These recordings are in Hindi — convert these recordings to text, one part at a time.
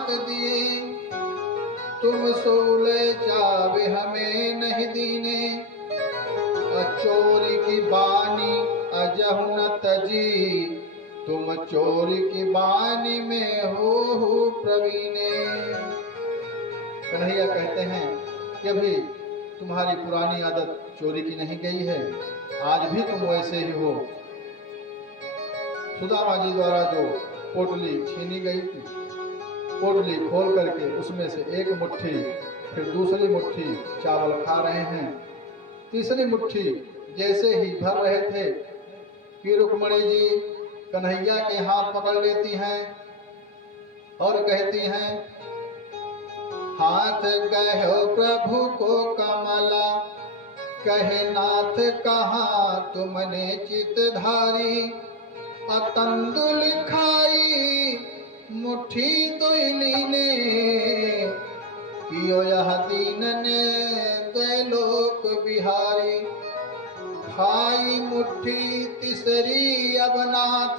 दिए तुम सोले चावे हमें नहीं दीने। चोरी की बानी अजहु न तजी तुम चोरी की बानी में हो प्रवीणे। कन्हैया कहते हैं कि अभी तुम्हारी पुरानी आदत चोरी की नहीं गई है, आज भी तुम वैसे ही हो। सुदामा जी द्वारा जो पोटली छीनी गई थी, पोटली खोल करके उसमें से एक मुट्ठी, फिर दूसरी मुट्ठी चावल खा रहे हैं। तीसरी मुट्ठी जैसे ही भर रहे थे कि रुक्मणी जी कन्हैया के हाथ पकड़ लेती हैं और कहती हैं, हाथ गयो प्रभु को कमला, कहे नाथ कहाँ तुमने चित धारी। अतंदुल खाई मुट्ठी दुइली ने, कियो यह दीन ने दैलोक बिहारी। खाई मुट्ठी तीसरी अब नाथ,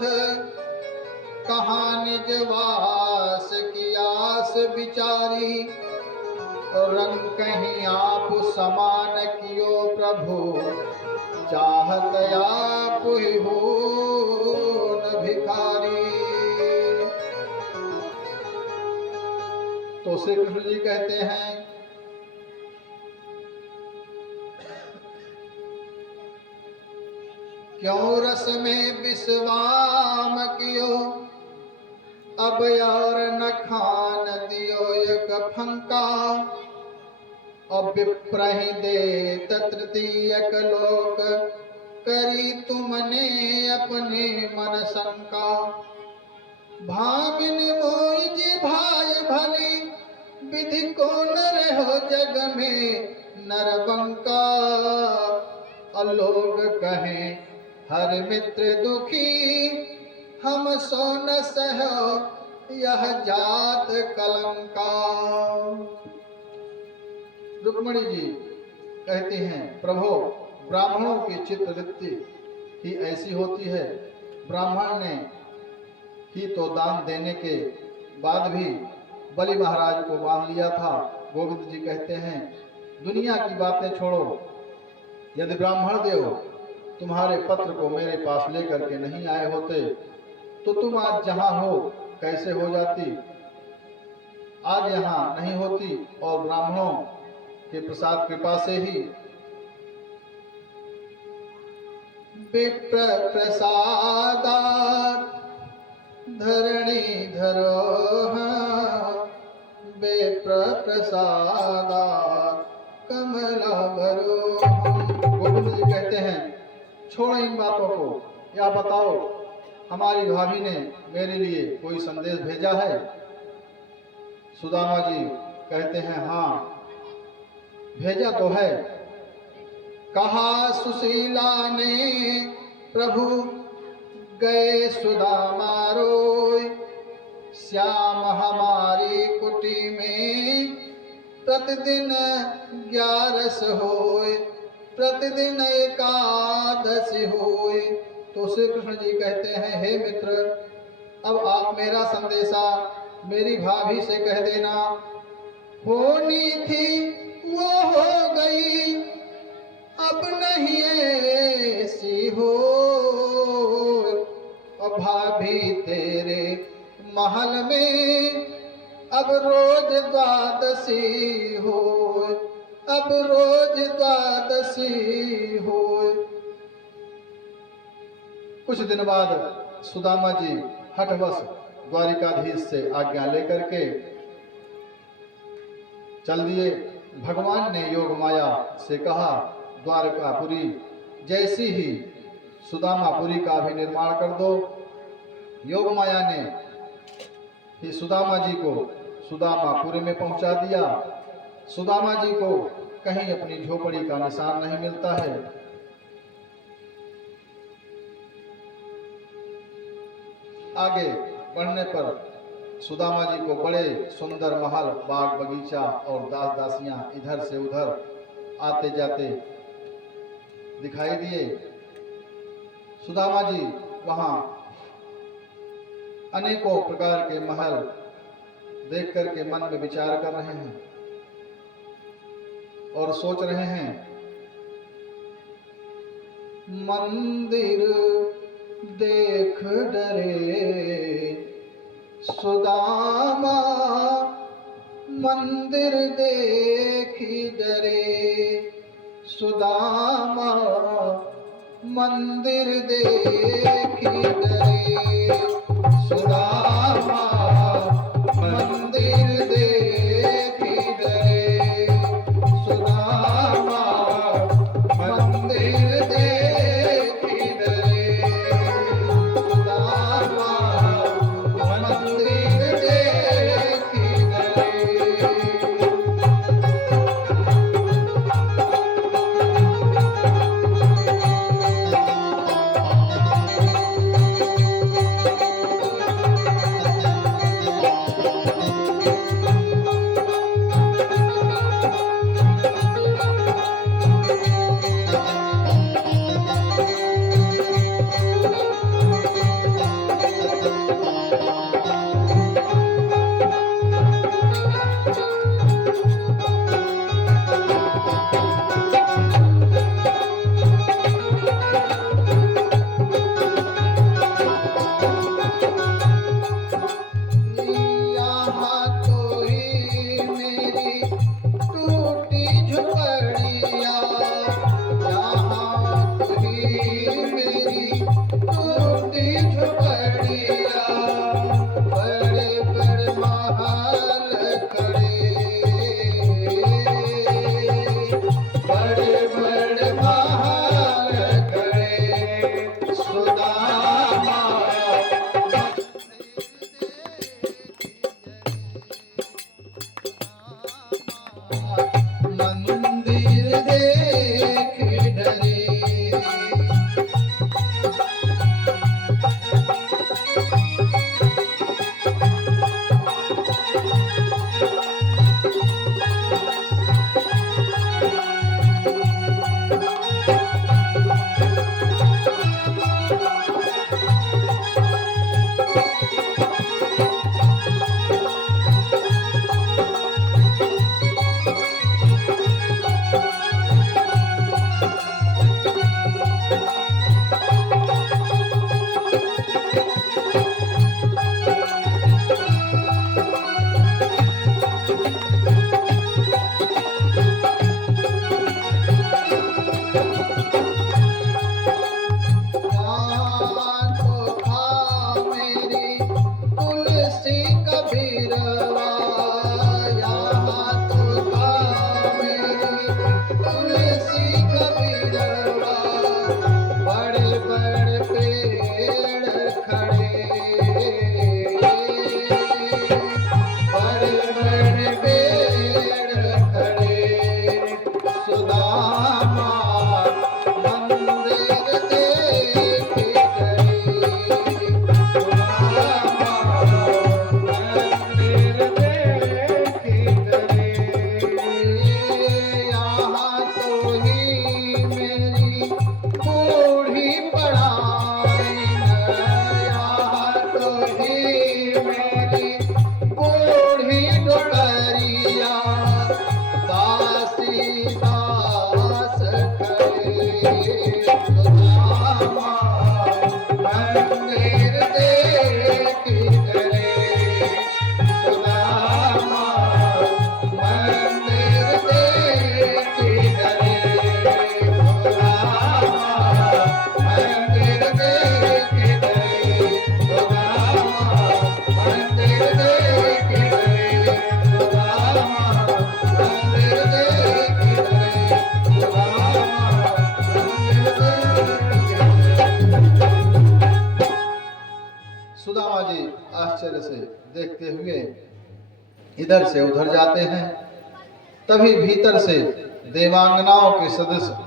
कहाँ निजवास की आस बिचारी। रंग कहीं आप समान कियो प्रभु, चाहत आप ही हो न भिखारी। तो श्री कृष्ण जी कहते हैं, क्यों रस में विश्वाम कियो, अब और न खान दियो एक फंका। अब विप्रहि देत तृतीयक लोक, करी तुमने अपने मन शंका। भामिन मोई जी भाई भली, विधि को न रहो जग में नरबंका। लोग कहें हर मित्र दुखी, हम सो न सहो यह जात कलंका। रुक्मणी जी कहती हैं, प्रभु ब्राह्मणों की चित्तवृत्ति ही ऐसी होती है। ब्राह्मण ने ही तो दान देने के बाद भी बलि महाराज को बांध लिया था। गोविंद जी कहते हैं, दुनिया की बातें छोड़ो, यदि ब्राह्मण देव तुम्हारे पत्र को मेरे पास लेकर के नहीं आए होते तो तुम आज जहां हो कैसे हो जाती। आज यहाँ नहीं होती और ब्राह्मणों के प्रसाद कृपा से ही विप्र प्रसादा धरणी धरो, विप्र प्रसादा कमला भरो। गोविंद जी कहते हैं, छोड़ो इन बातों को, या बताओ हमारी भाभी ने मेरे लिए कोई संदेश भेजा है। सुदामा जी कहते हैं, हाँ भेजा तो है। कहा सुशीला ने प्रभु गए सुदामा रोय, श्याम हमारी कुटी में प्रतिदिन 11 होय, प्रतिदिन एकादशी होय। तो श्री कृष्ण जी कहते हैं, हे मित्र, अब आप मेरा संदेशा मेरी भाभी से कह देना। होनी थी वो हो गई, अब नहीं ऐसी हो। अब भाभी तेरे महल में अब रोज द्वादशी हो, अब रोज द्वादशी हो। कुछ दिन बाद सुदामा जी हठवश द्वारिकाधीश से आज्ञा लेकर के चल दिए। भगवान ने योग माया से कहा, द्वारकापुरी जैसी ही सुदामापुरी का भी निर्माण कर दो। योग माया ने ही सुदामा जी को सुदामापुरी में पहुंचा दिया। सुदामा जी को कहीं अपनी झोपड़ी का निशान नहीं मिलता है। आगे बढ़ने पर सुदामा जी को बड़े सुंदर महल, बाग बगीचा और दास दासियां इधर से उधर आते जाते दिखाई दिए। सुदामा जी वहां अनेकों प्रकार के महल देख करके मन में विचार कर रहे हैं और सोच रहे हैं, मंदिर देख डरे सुदामा, मंदिर देखी डरे सुदामा, मंदिर देखी डरे सुदामा, मंदिर देखी डरे सुदामा, मंदिर देखी डरे सुदामा, मंदिर देखी डरे। सुदामा जी आश्चर्य से देखते हुए इधर से उधर जाते हैं। तभी भीतर से देवांगनाओं के सदस्य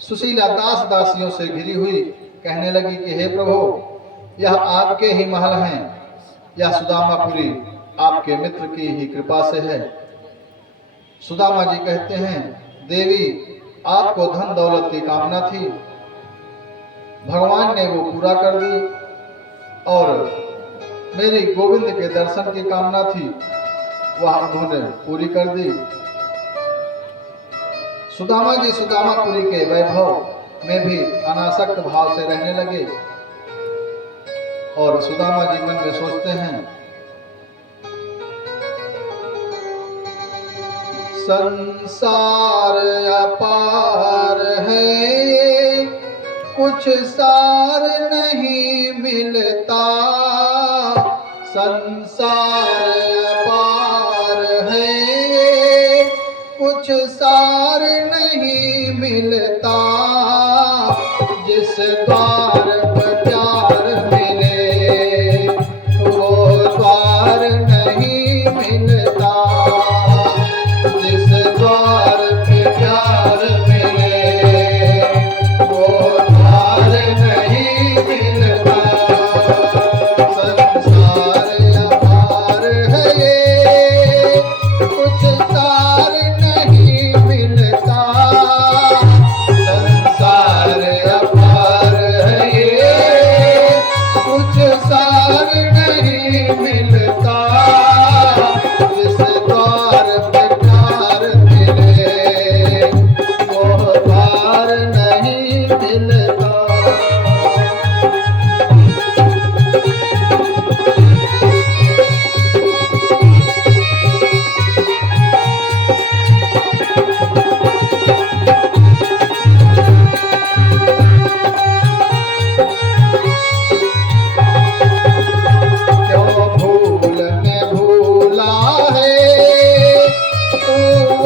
सुशीला दास दासियों से घिरी हुई कहने लगी कि हे प्रभु, यह आपके ही महल हैं, यह सुदामापुरी आपके मित्र की ही कृपा से है। सुदामा जी कहते हैं, देवी आपको धन दौलत की कामना थी, भगवान ने वो पूरा कर दी और मेरी गोविंद के दर्शन की कामना थी वह उन्होंने पूरी कर दी। सुदामा जी सुदामापुरी के वैभव में भी अनासक्त भाव से रहने लगे और सुदामा जी मन में सोचते हैं, संसार अपार है, कुछ सार नहीं मिलता। संसार अपार है, कुछ सार नहीं मिलता। जिस द्वार पर प्यार मिले वो द्वार नहीं मिलता। जिस द्वार पे प्यार मिले वो द्वार नहीं मिलता। संसार अपार है ये, कुछ सार नहीं मिलता। संसार अपार है ये, कुछ सार नहीं मिलता। जिस द्वार पे प्यार मिले वो द्वार नहीं मिलता।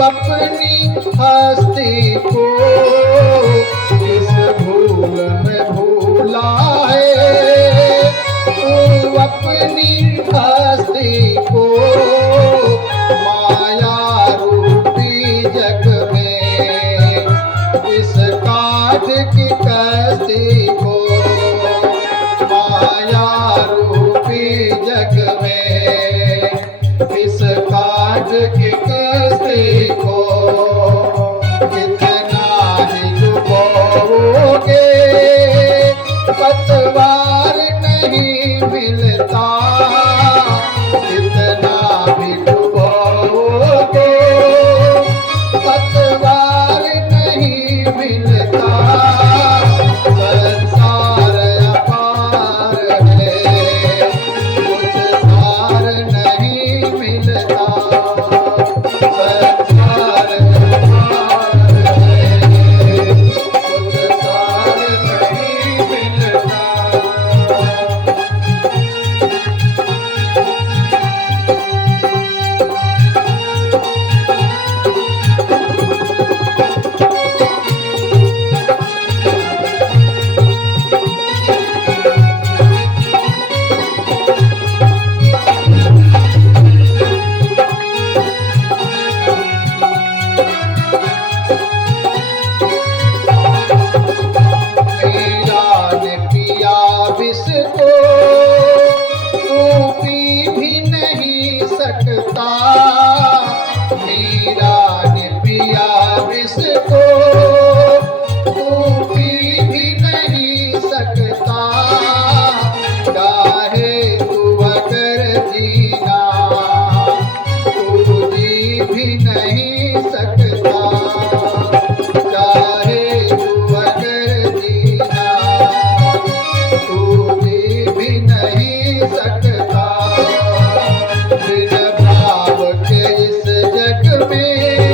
अपनी हस्ती को किस भूल में भूला है। तू अपनी हस्ती को माया रूपी जग में, इस काठ की कश्ती को माया रूपी जग में, इस काठ की कश्ती को कितना ही डुबोगे पतवार नहीं मिलता। कितना भी डुबोगे पतवार नहीं मिलता। संसार अपार है, कुछ सार नहीं मिलता। संसार अपार है, कुछ सार नहीं मिलता। को तू पी भी नहीं सकता। मीरा ने पिया विष को तू पी भी नहीं सकता। चाहे तू अगर जीना तू जी भी नहीं सकता। चाहे तू अगर जीना तू जी भी नहीं सकता। बिन भाव के इस जग में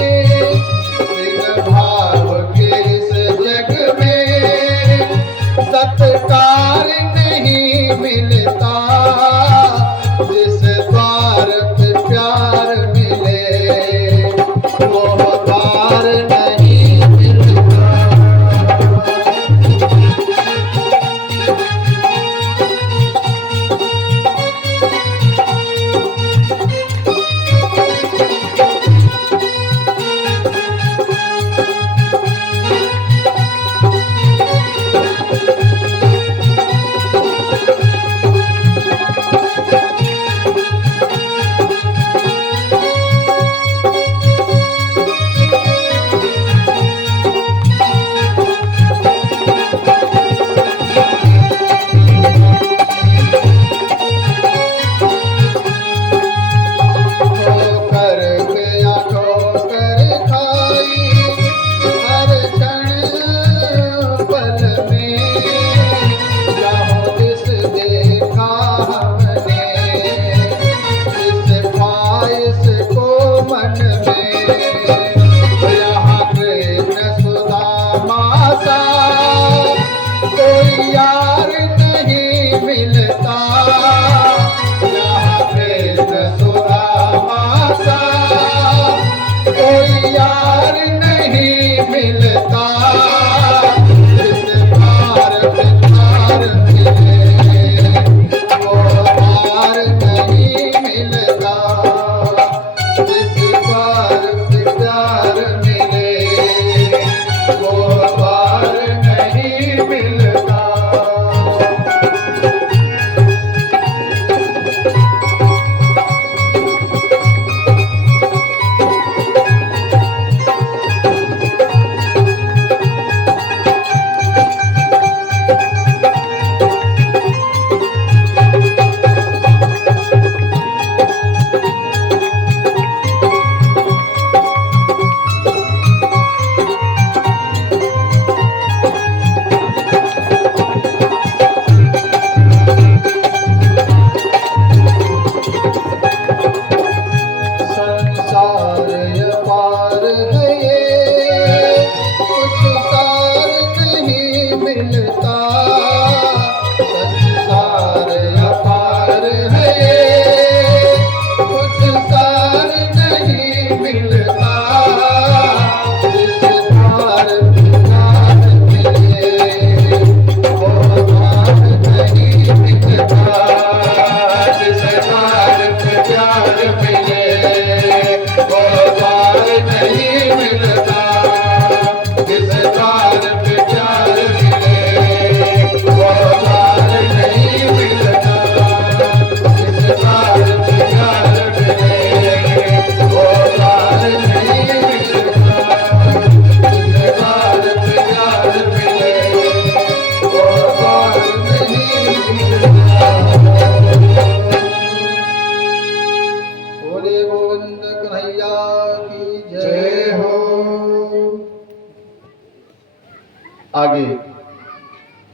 आगे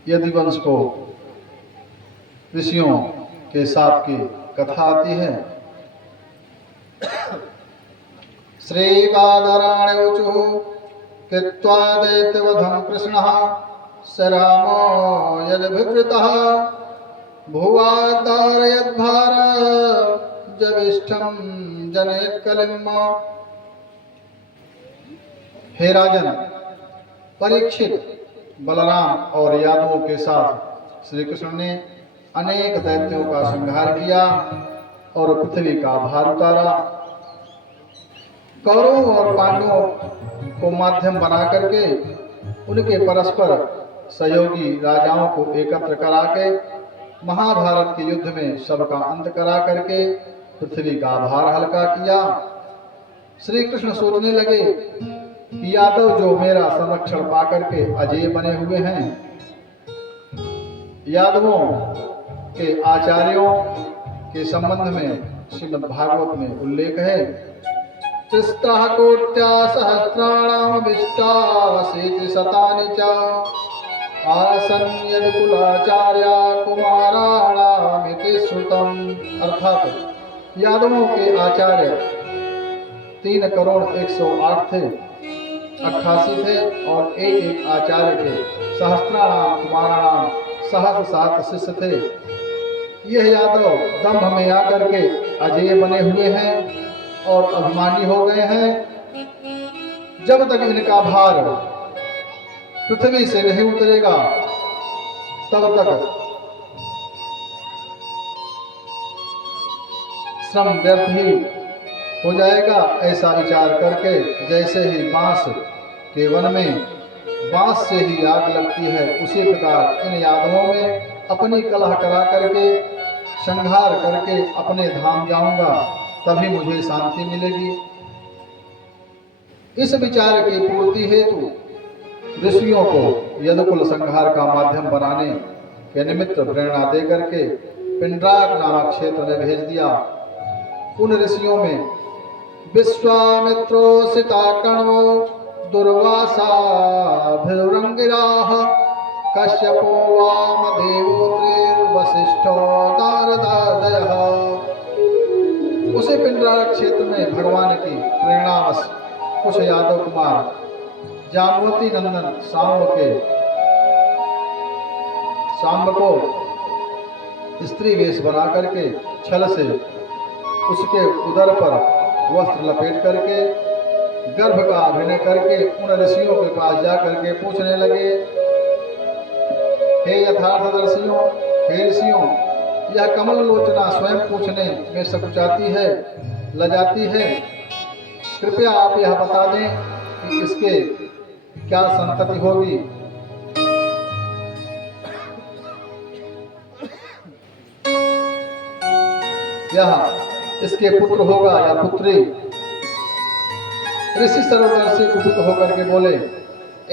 यदुवंश को ऋषियों के साथ की कथा आती है। श्रीबादराण्योचुः कृत्वा दैत्यवधं कृष्णः स रामो यदभिवृतः भुवादारयद्भार जविष्ठं जनेत्कलिम्। हे राजन, परीक्षित बलराम और यादवों के साथ श्री कृष्ण ने अनेक दैत्यों का संहार किया और पृथ्वी का भार उतारा। कौरवों और पांडवों को माध्यम बना करके उनके परस्पर सहयोगी राजाओं को एकत्र करा के महाभारत के युद्ध में सबका अंत करा करके पृथ्वी का भार हल्का किया। श्री कृष्ण सोचने लगे कि यादव जो मेरा संरक्षण पा करके अजेय बने हुए हैं, यादवों के आचार्यों के संबंध में श्रीमद् भागवत में उल्लेख है। त्रिस्त्रः कोट्या सहस्राणाम विष्टाशीति शतानि च आसन् यदुकुलाचार्या कुमाराणामिति श्रुतम्। अर्थात यादवों के आचार्य 3,108,000 थे, 88 थे और एक आचार्य के सहस्त्राणाम कुमाराणाम सहस्र शिष्य थे। यह यादव दंभ में आकर के अजेय बने हुए हैं और अभिमानी हो गए हैं। जब तक इनका भार पृथ्वी से नहीं उतरेगा तब तक श्रम व्यर्थ ही हो जाएगा। ऐसा विचार करके जैसे ही बांस के वन में बांस से ही आग लगती है, उसी प्रकार इन यादवों में अपनी कलह करा करके संहार करके अपने धाम जाऊंगा, तभी मुझे शांति मिलेगी। इस विचार की पूर्ति हेतु ऋषियों को यदुकुल संहार का माध्यम बनाने के निमित्त प्रेरणा दे करके पिंडराक नामक क्षेत्र में भेज दिया। उन ऋषियों में विश्वामित्रो सिताकर्णो दुर्वासा भिरुरंगिराः कश्यपो वामदेवो वसिष्ठो नारदादयः। उसी पिंडराक क्षेत्र में भगवान की प्रेरणावश कुछ यादव कुमार जामवती नंदन सांब को स्त्री वेश बना करके छल से उसके उदर पर वस्त्र लपेट करके गर्भ का अभिनय करके उन ऋषियों के पास जा करके पूछने लगे, हे यथार्थदर्शियों, हे ऋषियों, यह कमल लोचना स्वयं पूछने में सकुचाती है, लजाती है। कृपया आप यह बता दें कि इसके क्या संतति होगी। यह इसके पुत्र होगा या पुत्री। ऋषि सर्वदर्शी कुपित होकर के बोले,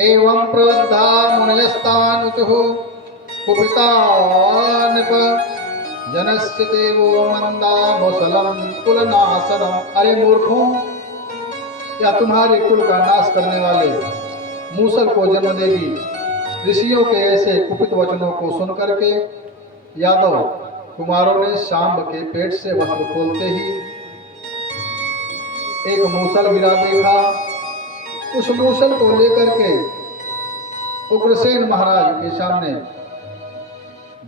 एवं प्रवृद्धा मुनयस्तानुचुः कुपिता नृप जनस्य देवो मंदा मुसलम कुलनाशनम। अरे मूर्खों, या तुम्हारे कुल का नाश करने वाले मूसल को जन्म देगी। ऋषियों के ऐसे कुपित वचनों को सुनकर के यादव कुमारों ने शांब के पेट से वस्त्र खोलते ही एक मूसल गिरा देखा। उस मूसल को लेकर के उग्रसेन महाराज के सामने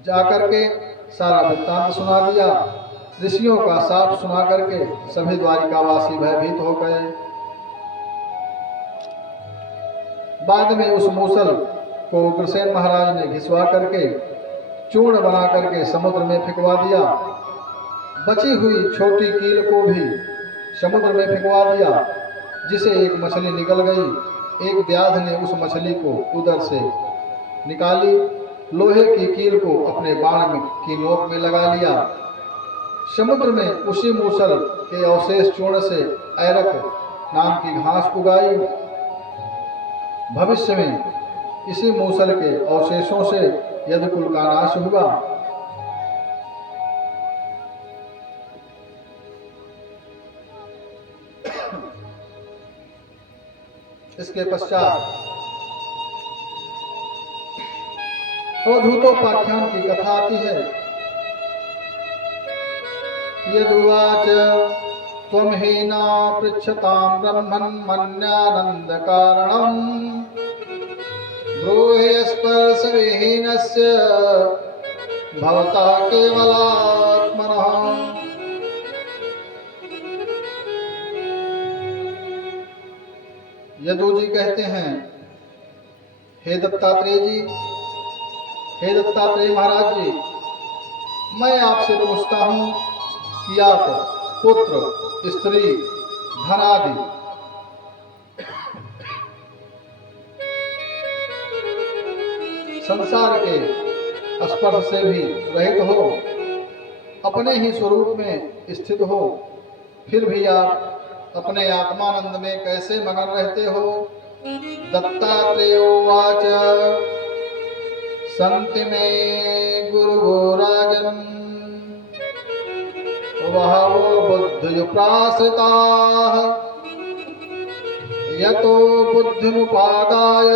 जाकर के सारा वृत्तांत सुना दिया। ऋषियों का शाप सुना करके सभी द्वारिकावासी भयभीत हो गए। बाद में उस मूसल को उग्रसेन महाराज ने घिसवा करके चूर्ण बना करके समुद्र में फेंकवा दिया। बची हुई छोटी कील को भी समुद्र में फेंकवा दिया, जिसे एक मछली निकल गई। एक व्याध ने उस मछली को उदर से निकाली, लोहे की कील को अपने बाण की नोक में लगा लिया। समुद्र में उसी मूसल के अवशेष चूर्ण से ऐरक नाम की घास उगाई। भविष्य में इसी मूसल के अवशेषों से यदुकुल का नाश हुआ। इसके पश्चात अवधूतोपाख्यान की कथा आती है। यदुवाच त्वं हीना पृच्छतां ब्रह्मन् मन्यानन्द कारणम् ब्रूहि स्पर्शविहीनस्य भवता केवलात्मनः। यदु जी कहते हैं, हे दत्तात्रेय जी, हे दत्तात्रेय महाराज जी, मैं आपसे पूछता हूं कि आप पुत्र, स्त्री, धन आदि संसार के स्पर्श से भी रहित हो, अपने ही स्वरूप में स्थित हो, फिर भी आप अपने आत्मानंद में कैसे मगन रहते हो? दत्तात्रेयोवाच संति में गुरुवो राजन् बहवो बुद्धियुपाश्रिताः यतो बुद्धिमुपादाय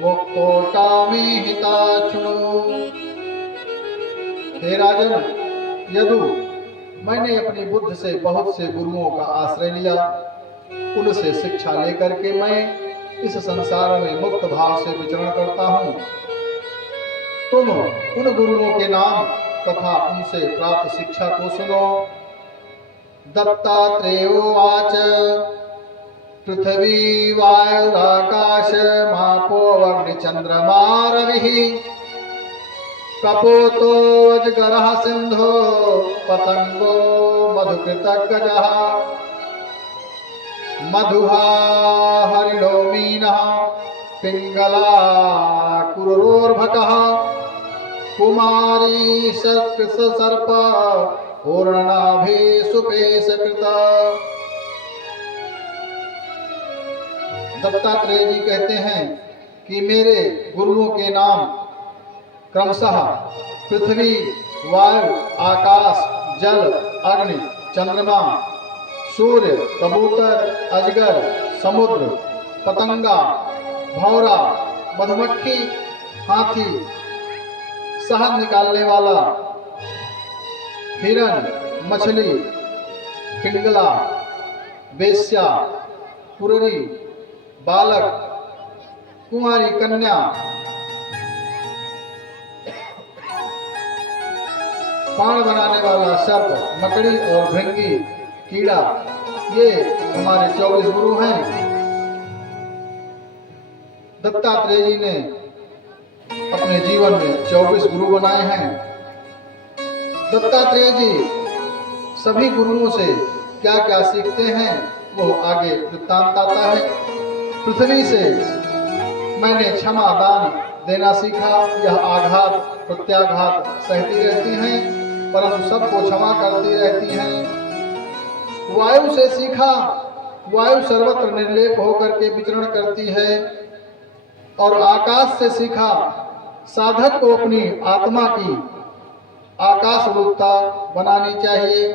मुक्तो कामे हिताशुनो। हे राजन, यदु मैंने अपनी बुद्धि से बहुत से गुरुओं का आश्रय लिया, उनसे शिक्षा लेकर के मैं इस संसार में मुक्त भाव से विचरण करता हूँ। तुम उन गुरुओं के नाम तथा उनसे प्राप्त शिक्षा को सुनो। दत्तात्रेयोवाच पृथ्वी वायुराकाश मापो अग्निचंद्रमा रविः कपोतो अजगरः सिंधो पतंगो मधुकृतगजः मधुहा हरिणो मीनः पिंगला कुरुरोर्भकः कुमारी सर्प पूर्णनाभि सुपेशकृत। दत्तात्रेय जी कहते हैं कि मेरे गुरुओं के नाम क्रमशः पृथ्वी, वायु, आकाश, जल, अग्नि, चंद्रमा, सूर्य, कबूतर, अजगर, समुद्र, पतंगा, भौरा, मधुमक्खी, हाथी, शहद निकालने वाला, हिरण, मछली, पिंगला, वेश्या, पुररी, बालक, कुंवारी कन्या, पान बनाने वाला सर्प, मकड़ी और भृंगी कीड़ा, ये हमारे 24 गुरु हैं। दत्तात्रेय जी ने अपने जीवन में 24 गुरु बनाए हैं। दत्तात्रेय जी सभी गुरुओं से क्या क्या सीखते हैं वो आगे वृत्तांत आता है। पृथ्वी से मैंने क्षमा दान देना सीखा। यह आघात प्रत्याघात सहती रहती हैं, परंतु सबको क्षमा करती रहती हैं। वायु से सीखा, वायु सर्वत्र निर्लेप होकर के विचरण करती है। और आकाश से सीखा, साधक को अपनी आत्मा की आकाश रूपता बनानी चाहिए।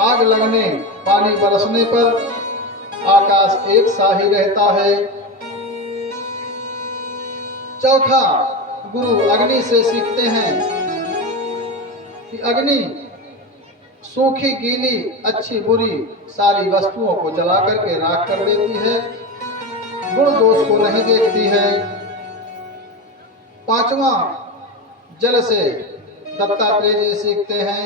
आग लगने, पानी बरसने पर आकाश एक सा ही रहता है। चौथा, गुरु अग्नि से सीखते हैं कि अग्नि सूखी, गीली, अच्छी, बुरी सारी वस्तुओं को जला करके राख कर देती है, गुण दोष को नहीं देखती है। पांचवा, जल से दत्तात्रेय जी सीखते हैं,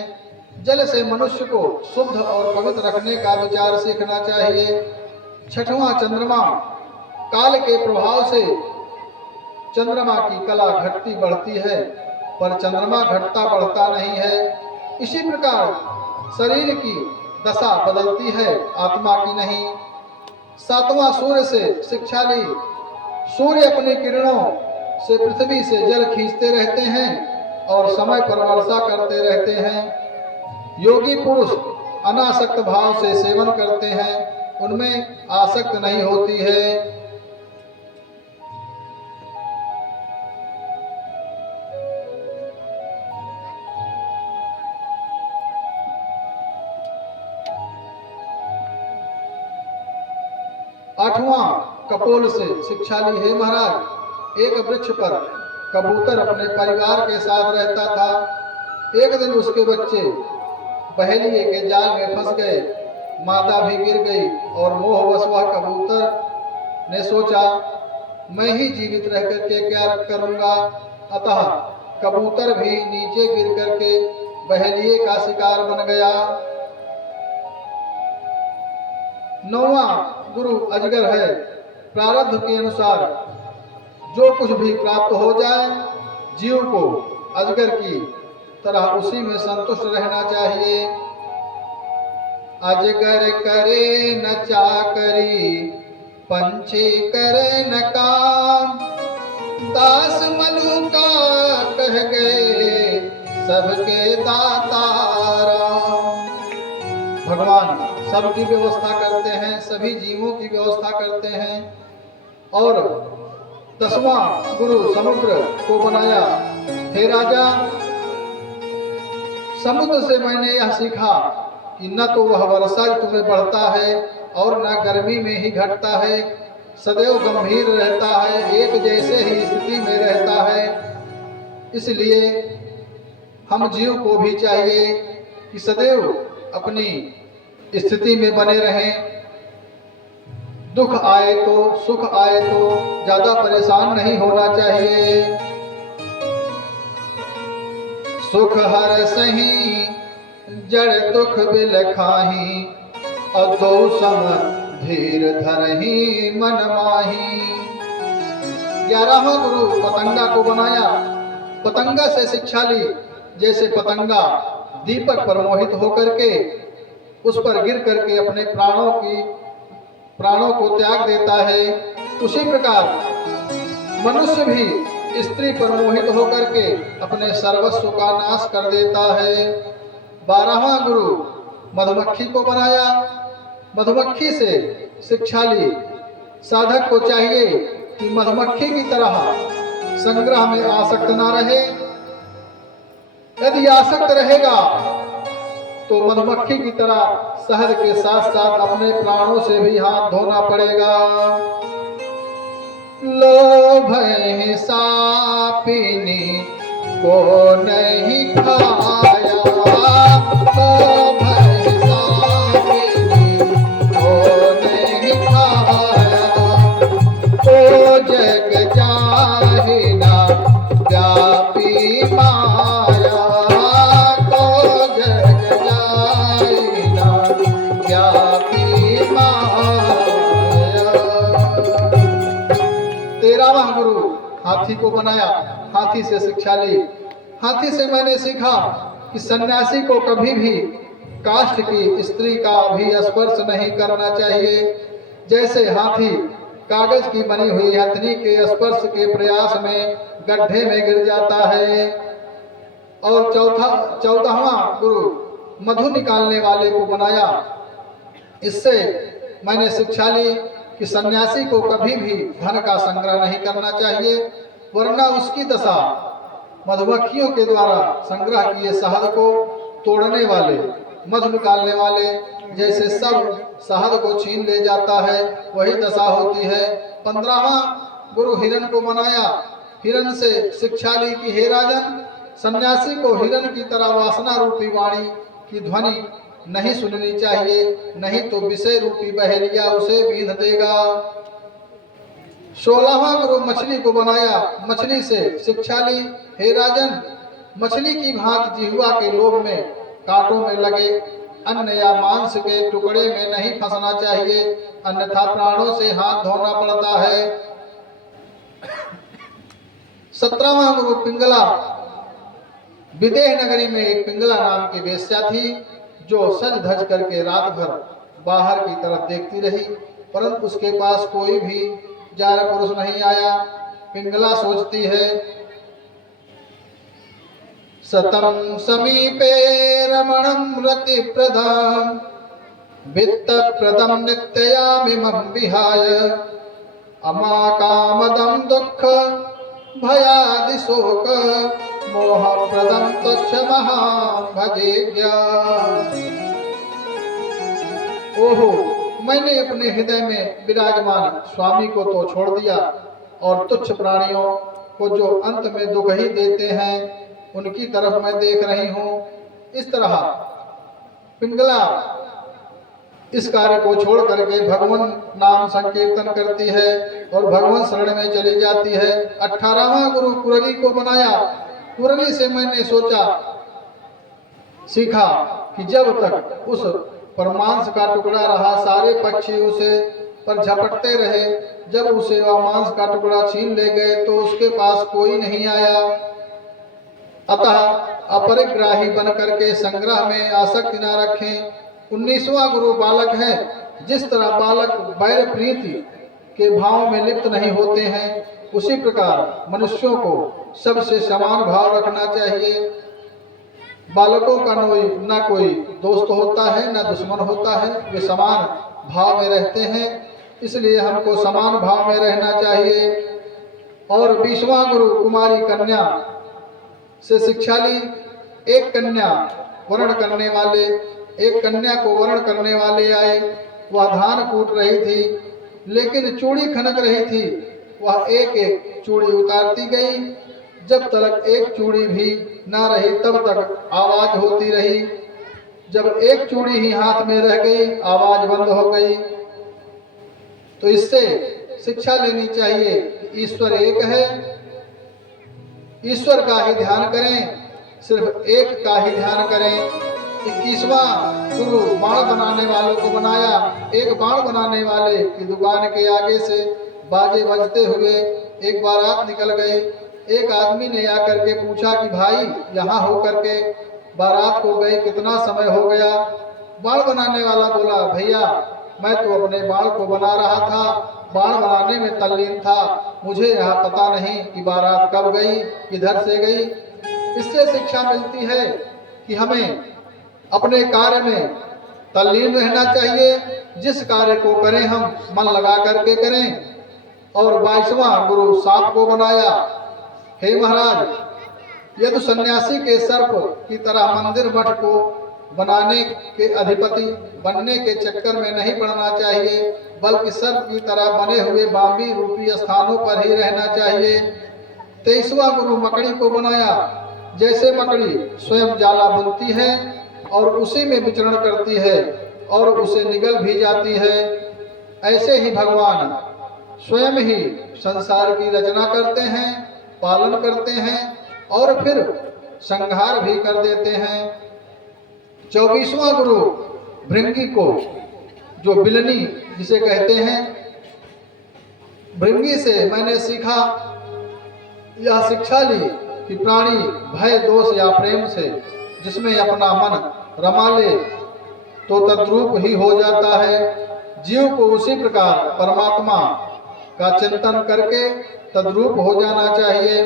जल से मनुष्य को शुद्ध और पवित्र रखने का विचार सीखना चाहिए। छठवां, चंद्रमा, काल के प्रभाव से चंद्रमा की कला घटती बढ़ती है, पर चंद्रमा घटता बढ़ता नहीं है। इसी प्रकार शरीर की दशा बदलती है, आत्मा की नहीं। सातवां, सूर्य से शिक्षा ली। सूर्य अपनी किरणों से पृथ्वी से जल खींचते रहते हैं और समय पर वर्षा करते रहते हैं। योगी पुरुष अनासक्त भाव से सेवन करते हैं, उनमें आसक्त नहीं होती है। आठवां, कपोल से शिक्षा ली है महाराज। एक वृक्ष पर कबूतर अपने परिवार के साथ रहता था। एक दिन उसके बच्चे पहेलिए के जाल में फंस गए, मादा भी गिर गई और मोहवश वह कबूतर ने सोचा मैं ही जीवित रह करके क्या करूंगा। अतः कबूतर भी नीचे गिर करके पहेलिए का शिकार बन गया। नौवां गुरु अजगर है। प्रारब्ध के अनुसार जो कुछ भी प्राप्त हो जाए जीव को अजगर की तरह उसी में संतुष्ट रहना चाहिए। अजगर करे न चाकरी, पंछी करे न काम, दास मलुका कह गए सबके दाता राम। भगवान सबकी व्यवस्था करते हैं, सभी जीवों की व्यवस्था करते हैं। और 10वां गुरु समुद्र को बनाया। हे राजा, समुद्र से मैंने यह सीखा कि न तो वह वर्षा ऋतु में बढ़ता है और न गर्मी में ही घटता है, सदैव गंभीर रहता है, एक जैसे ही स्थिति में रहता है। इसलिए हम जीव को भी चाहिए कि सदैव अपनी स्थिति में बने रहें। दुख आए तो सुख आए तो ज्यादा परेशान नहीं होना चाहिए। सुख हर सही जड़ दुख बिल खाही, और दो सम धीर धरही मन माही। 11वां गुरु पतंगा को बनाया। पतंगा से शिक्षा ली। जैसे पतंगा दीपक पर मोहित होकर के उस पर गिर करके अपने प्राणों को त्याग देता है, उसी प्रकार मनुष्य भी स्त्री पर मोहित होकर के अपने सर्वस्व का नाश कर देता है। 12वां गुरु मधुमक्खी को बनाया। मधुमक्खी से शिक्षा ली। साधक को चाहिए कि मधुमक्खी की तरह संग्रह में आसक्त ना रहे। यदि आसक्त रहेगा तो मधुमक्खी की तरह शहद के साथ साथ अपने प्राणों से भी हाथ धोना पड़ेगा। लोभ सापिनी को नहीं खाया, लोभ सापिनी को नहीं खाया, ओ जग जाहिना व्यापी माया, को जग जाहिना व्यापी माया। 13वां गुरु हाथी को बनाया। हाथी से शिक्षा ली। हाथी से मैंने सीखा कि सन्यासी को कभी भी काष्ठ की स्त्री का भी स्पर्श नहीं करना चाहिए। जैसे हाथी कागज की बनी हुई हथनी के स्पर्श के प्रयास में गड्ढे में गिर जाता है। और 14वां गुरु मधु निकालने वाले को बनाया। इससे मैंने शिक्षा ली कि सन्यासी को कभी भी धन का संग्रह नहीं करना चाहिए, वरना उसकी दशा मधुमक्खियों के द्वारा संग्रह किए शहद को तोड़ने वाले, मधु निकालने वाले जैसे सब शहद को छीन ले जाता है, वही दशा होती है। 15वां गुरु हिरण को बनाया। हिरण से शिक्षा ली कि हे राजन, सन्यासी को हिरण की तरह वासना रूपी वाणी की ध्वनि नहीं सुननी चाहिए, नहीं तो विषय रूपी बहेलिया उसे बींध देगा। 16वां गुरु मछली को बनाया। मछली से शिक्षा ली, हे राजन, मछली की भांति जिह्वा के लोभ में कांटों में लगे अन्न या मांस के टुकड़े में नहीं फंसना चाहिए, अन्यथा प्राणों से हाथ धोना पड़ता है। 17वां गुरु पिंगला। विदेह नगरी में एक पिंगला नाम की वेश्या थी जो सज धज करके रात भर बाहर की तरफ देखती रही, परंतु उसके पास कोई भी जार पुरुष नहीं आया। पिंगला सोचती है, सतम समीपे रमणं रति प्रदाम वित्त प्रदम नित्ययामिमं विहाय अमाकामदं दुःख भयादि शोक मोह प्रदम तक्षमहां भजेज्ञा। ओहो, मैंने अपने हृदय में विराजमान स्वामी को तो छोड़ दिया, और तुच्छ प्राणियों को जो अंत में दुख ही देते हैं उनकी तरफ मैं देख रही हूँ। इस तरह पिंगला इस कार्य को छोड़ करके भगवान नाम संकीर्तन करती है और भगवान शरण में चली जाती है। 18वां गुरु कुरली को बनाया। कुरली से मैंने सोचा सीखा कि जब तक उस परमांस का टुकड़ा रहा सारे पक्षी उसे पर झपटते रहे। जब उसे वह मांस का टुकड़ा छीन ले गए तो उसके पास कोई नहीं आया। अतः अपरिग्राही बन करके संग्रह में आसक्ति न रखें। 19वां गुरु बालक है। जिस तरह बालक बैर प्रीति के भाव में लिप्त नहीं होते हैं उसी प्रकार मनुष्यों को सबसे समान भाव रखना चाहिए। बालकों का न कोई दोस्त होता है न दुश्मन होता है, वे समान भाव में रहते हैं। इसलिए हमको समान भाव में रहना चाहिए। और 20वां गुरु कुमारी कन्या से शिक्षा ली। एक कन्या को वर्ण करने वाले आए। वह धान कूट रही थी लेकिन चूड़ी खनक रही थी। वह एक एक चूड़ी उतारती गई। जब तक एक चूड़ी भी ना रही तब तक आवाज होती रही। जब एक चूड़ी ही हाथ में रह गई आवाज बंद हो गई। तो इससे शिक्षा लेनी चाहिए कि ईश्वर एक है, ईश्वर का ही ध्यान करें, सिर्फ एक का ही ध्यान करें। 21वां गुरु बाण बनाने वालों को बनाया। एक बाण बनाने वाले की दुकान के आगे से बाजे बजते हुए एक बारात निकल गई। एक आदमी ने आकर के पूछा कि भाई यहाँ होकर के बारात को गए कितना समय हो गया। बाण बनाने वाला बोला भैया मैं तो अपने बाण को बना रहा था, बाण बनाने में तल्लीन था, मुझे यहाँ पता नहीं कि बारात कब गई, किधर से गई। इससे शिक्षा मिलती है कि हमें अपने कार्य में तल्लीन रहना चाहिए। जिस कार्य को करें हम मन लगा करके करें। और 22वां गुरु सांप को बनाया। हे महाराज यदि सन्यासी के सर्प की तरह मंदिर मठ को बनाने के अधिपति बनने के चक्कर में नहीं पड़ना चाहिए, बल्कि सर्प की तरह बने हुए बाम्बी रूपी स्थानों पर ही रहना चाहिए। 23वां गुरु मकड़ी को बनाया। जैसे मकड़ी स्वयं जाला बुनती है और उसी में विचरण करती है और उसे निगल भी जाती है, ऐसे ही भगवान स्वयं ही संसार की रचना करते हैं, पालन करते हैं और फिर संहार भी कर देते हैं। 24वां गुरु भृंगी को, जो बिलनी जिसे कहते हैं, भृंगी से मैंने सीखा यह शिक्षा ली कि प्राणी भय दोष या प्रेम से जिसमें अपना मन रमा ले तो तद्रूप ही हो जाता है। जीव को उसी प्रकार परमात्मा का चिंतन करके तद्रूप हो जाना चाहिए।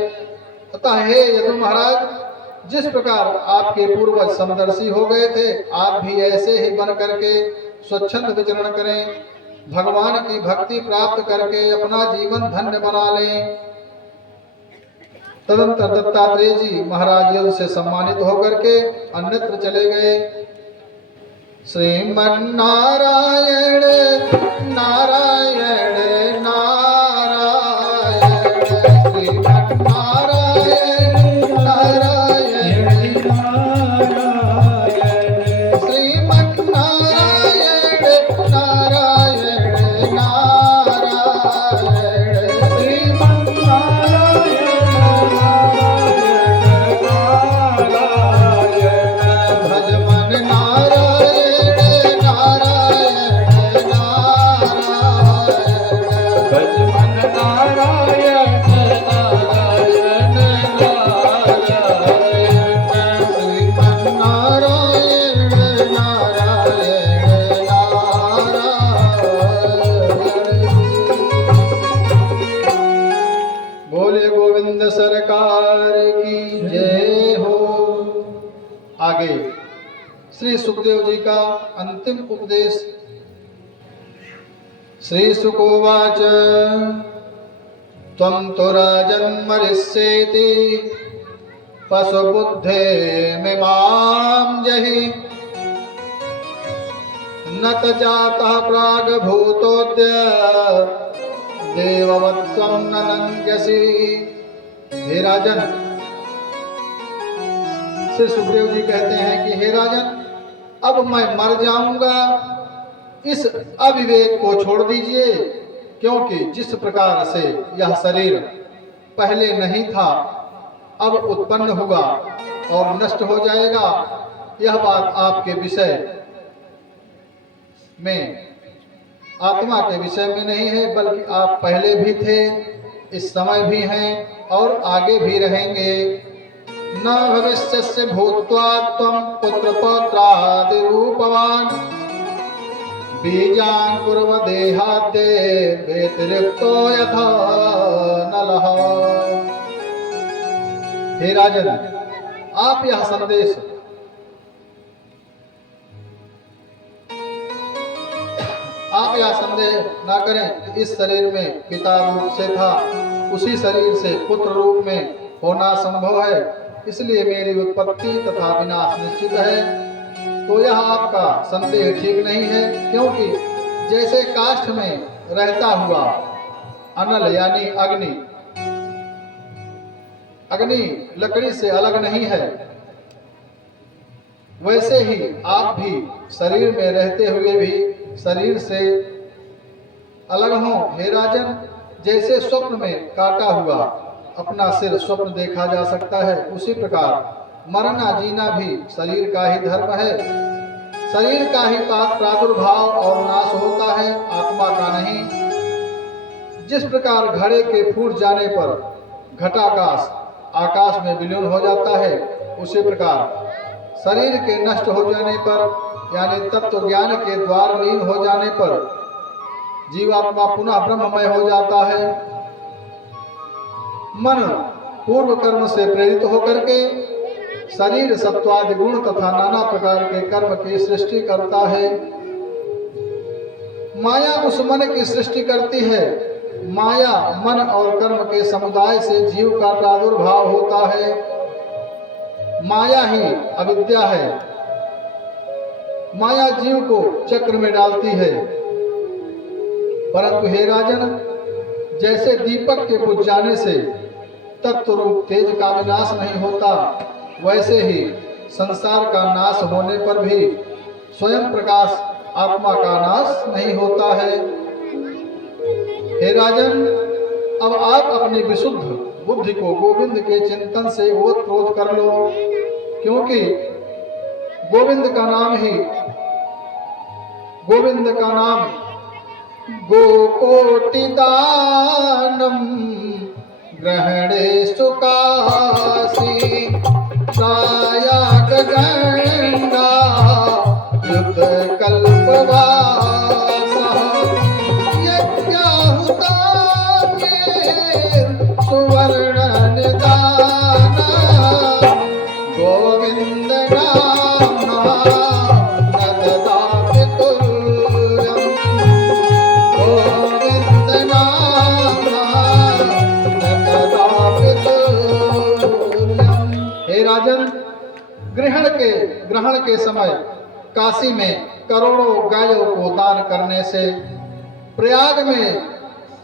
अतः हे यदु महाराज जिस प्रकार आपके पूर्वज समदर्शी हो गए थे आप भी ऐसे ही बन करके स्वच्छंद विचरण करें, भगवान की भक्ति प्राप्त करके अपना जीवन धन्य बना लें। तदंतर दत्तात्रेय जी महाराज यदु से सम्मानित होकर के अन्यत्र चले गए। श्रीमन्नारायण नारायण श्री सुखदेव जी का अंतिम उपदेश। श्री सुकोवाच त्वं तो राजन्मरिष्येति पशुबुद्धे मिमां जहि न त जातः प्राग्भूतोऽद्य देववत्वं न लंघ्यसि। हे राजन, श्री सुखदेव जी कहते हैं कि हे राजन, अब मैं मर जाऊंगा, इस अविवेक को छोड़ दीजिए, क्योंकि जिस प्रकार से यह शरीर पहले नहीं था, अब उत्पन्न हुआ और नष्ट हो जाएगा, यह बात आपके विषय में, आत्मा के विषय में नहीं है, बल्कि आप पहले भी थे, इस समय भी हैं और आगे भी रहेंगे। न भविष्यस्य भूत्वा त्वं पुत्र पौत्रादि रूपवान बीजांकुरव देहाद्ये व्यतिरिक्तो यथा नलः। हे राजन, आप यह संदेश न करें कि इस शरीर में पिता रूप से था, उसी शरीर से पुत्र रूप में होना संभव है, इसलिए मेरी उत्पत्ति तथा विनाश निश्चित है। तो यह आपका संदेह ठीक नहीं है, क्योंकि जैसे काष्ठ में रहता हुआ अनल यानी अग्नि लकड़ी से अलग नहीं है, वैसे ही आप भी शरीर में रहते हुए भी शरीर से अलग हो। हे राजन, जैसे स्वप्न में काटा हुआ अपना सिर स्वप्न देखा जा सकता है, उसी प्रकार मरना जीना भी शरीर का ही धर्म है। शरीर का ही प्रादुर्भाव और नाश होता है, आत्मा का नहीं। जिस प्रकार घड़े के फूट जाने पर घटाकाश आकाश में विलीन हो जाता है, उसी प्रकार शरीर के नष्ट हो जाने पर यानी तत्व ज्ञान के द्वार लीन हो जाने पर जीवात्मा पुनः ब्रह्ममय हो जाता है। मन पूर्व कर्म से प्रेरित होकर के शरीर सत्वादि गुण तथा नाना प्रकार के कर्म की सृष्टि करता है। माया उस मन की सृष्टि करती है। माया मन और कर्म के समुदाय से जीव का प्रादुर्भाव होता है। माया ही अविद्या है। माया जीव को चक्र में डालती है। परंतु हे राजन, जैसे दीपक के बुझ जाने से तत्व रूप तेज का विनाश नहीं होता, वैसे ही संसार का नाश होने पर भी स्वयं प्रकाश आत्मा का नाश नहीं होता है। हे राजन, अब आप अपनी विशुद्ध बुद्धि को गोविंद के चिंतन से ओतप्रोत कर लो, क्योंकि गोविंद का नाम गोकोटि दानम ग्रहणे सुकासी साया गंगा युद्ध कल्पवासा यज्ञाहुता सुवर्ण निदाना गोविंद नामा नददाति तुल्यम गोविंद नामा नददाति तुल्यम। हे राजन, ग्रहण के समय काशी में करोड़ों गायों को दान करने से, प्रयाग में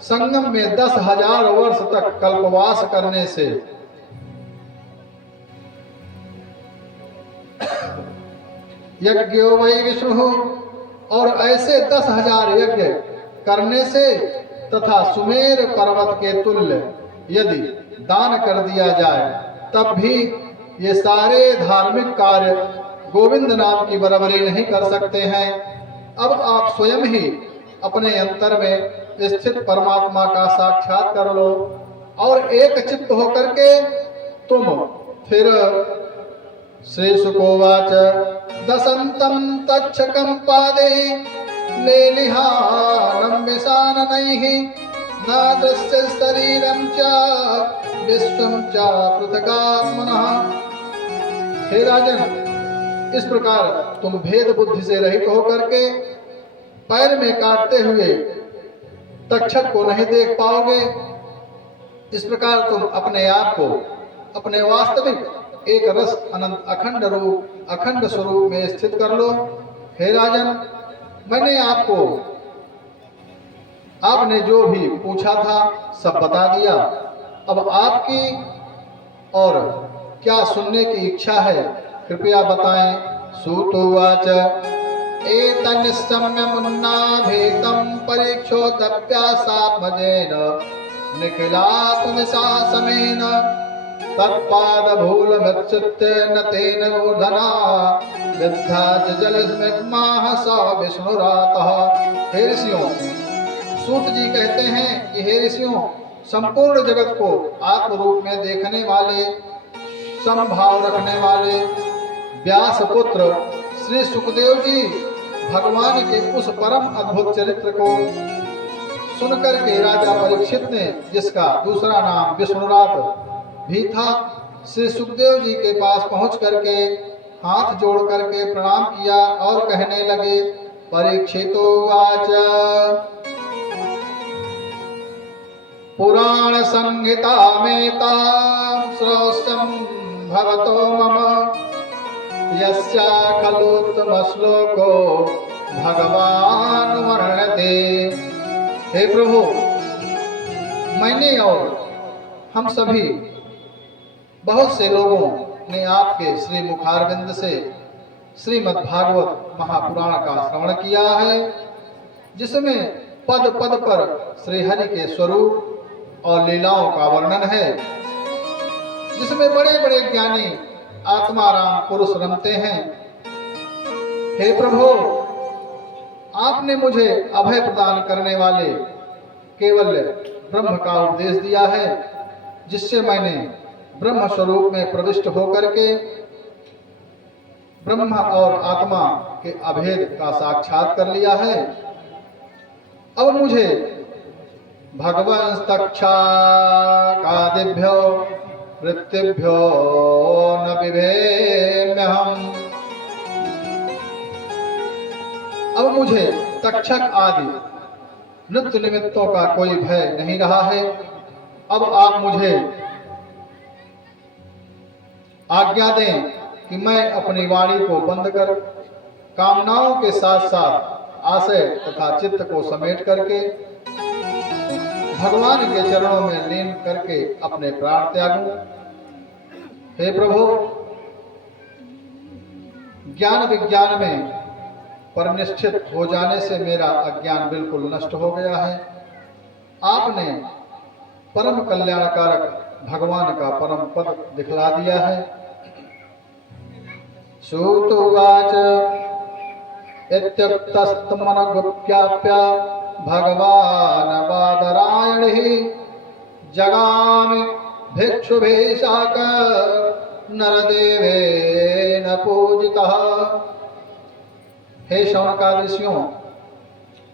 संगम में 10,000 वर्ष तक कल्पवास करने से, यज्ञो वै विष्णु और ऐसे 10,000 यज्ञ करने से तथा सुमेर पर्वत के तुल्य यदि दान कर दिया जाए, तब भी ये सारे धार्मिक कार्य गोविंद नाम की बराबरी नहीं कर सकते हैं। अब आप स्वयं ही अपने अंतर में स्थित परमात्मा का साक्षात कर लो और एक चित्त होकर के तुम फिर श्री सुकोवाच दसंतम तच्छकम पादे लेलिहानम विशाननैः नादस्य शरीरं च विश्वं च पृथगात्मनः। हे राजन, इस प्रकार तुम भेद बुद्धि से रहित होकर के पैर में काटते हुए तक्षक को नहीं देख पाओगे। इस प्रकार तुम अपने आप को अपने वास्तविक एक रस अनंत अखंड स्वरूप में स्थित कर लो। हे राजन, मैंने आपको आपने जो भी पूछा था सब बता दिया। अब आपकी और क्या सुनने की इच्छा है, कृपया बताएं। सूतोवाच एतन्निस्सम्य मुन्नाभेतं परीक्षोदप्यासात्मजेन निखिलात्मशासनेन तत्पादभूलमच्युत्य न तेन मूर्धना विद्धा जलस्मिग्माः स विष्णुरातः। हे ऋषियों, सूत जी कहते हैं कि हे ऋषियों, संपूर्ण जगत को आत्म रूप में देखने वाले, समभाव रखने वाले व्यास पुत्र श्री सुखदेव जी भगवान के उस परम अद्भुत चरित्र को सुनकर के राजा परीक्षित ने, जिसका दूसरा नाम विष्णुरात भी था, श्री सुखदेव जी के पास पहुंच करके हाथ जोड़ करके प्रणाम किया और कहने लगे। परीक्षितोवाच पुराण संहितामेतां श्रोष्यं भवतो मम यस्या खलुत्तमश्लोको भगवान वर्णते। हे प्रभु, मैंने और हम सभी बहुत से लोगों ने आपके श्री मुखारविंद से श्रीमद् भागवत महापुराण का श्रवण किया है, जिसमें पद पद पर श्री हरि के स्वरूप और लीलाओं का वर्णन है, जिसमें बड़े बड़े ज्ञानी आत्माराम पुरुष रमते हैं। हे प्रभु, आपने मुझे अभय प्रदान करने वाले केवल ब्रह्म का उपदेश दिया है, जिससे मैंने ब्रह्म स्वरूप में प्रविष्ट होकर के ब्रह्म और आत्मा के अभेद का साक्षात कर लिया है। अब मुझे भगवंस्तक्षाकादिभ्यो वृत्तिभ्यो न बिभेम्यहम्। अब मुझे तक्षक आदि मृत्यु निमित्तों का कोई भय नहीं रहा है। अब आप मुझे आज्ञा दें कि मैं अपनी वाणी को बंद कर कामनाओं के साथ साथ आशय तथा चित्त को समेट करके भगवान के चरणों में लीन करके अपने प्राण त्यागूं। हे प्रभु, ज्ञान विज्ञान में परनिष्ठित हो जाने से मेरा अज्ञान बिल्कुल नष्ट हो गया है। आपने परम कल्याणकारक भगवान का परम पद दिखला दिया है। सूतोवाच इत्युक्तस्तमनगुप्याप्य भगवान् बादरायणिः जगामि भिक्षुभिशाक नरदेवेन पूजितः। हे शौनकादिशियों,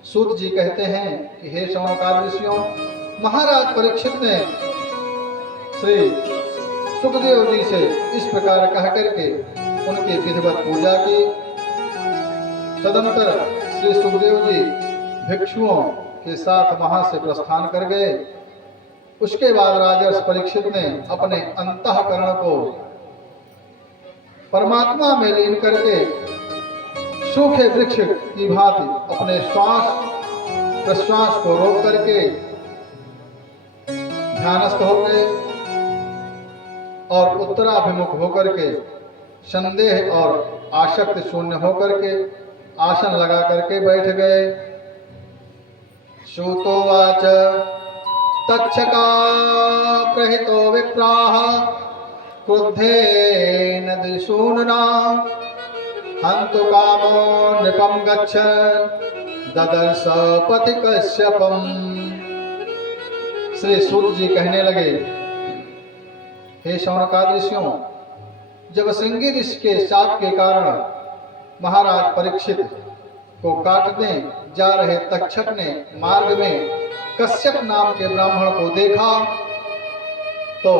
सूत जी कहते हैं कि हे शौनकादिशियों, महाराज परीक्षित ने श्री सुखदेव जी से इस प्रकार कह करके उनकी विधिवत पूजा की। तदनंतर श्री सुखदेव जी भिक्षुओं के साथ वहां से प्रस्थान कर गए। उसके बाद राजर्षि परीक्षित ने अपने अंतःकरण को परमात्मा में लीन करके सूखे वृक्ष की भांति अपने श्वास प्रश्वास को रोक करके ध्यानस्थ हो गए और उत्तराभिमुख होकर के संदेह और आसक्ति शून्य होकर के आसन लगा करके बैठ गए। सूतोवाच तक्षका प्रहितो विप्राः क्रुद्धेन दिशूनना हन्तु कामो नृपं गच्छन् ददर्श पथि कश्यपम्। श्री सूत जी कहने लगे, हे शौनकादिशियों, जब सिंगी ऋषि के शाप के कारण महाराज परीक्षित को काटने जा रहे तक्षक ने मार्ग में कश्यप नाम के ब्राह्मण को देखा, तो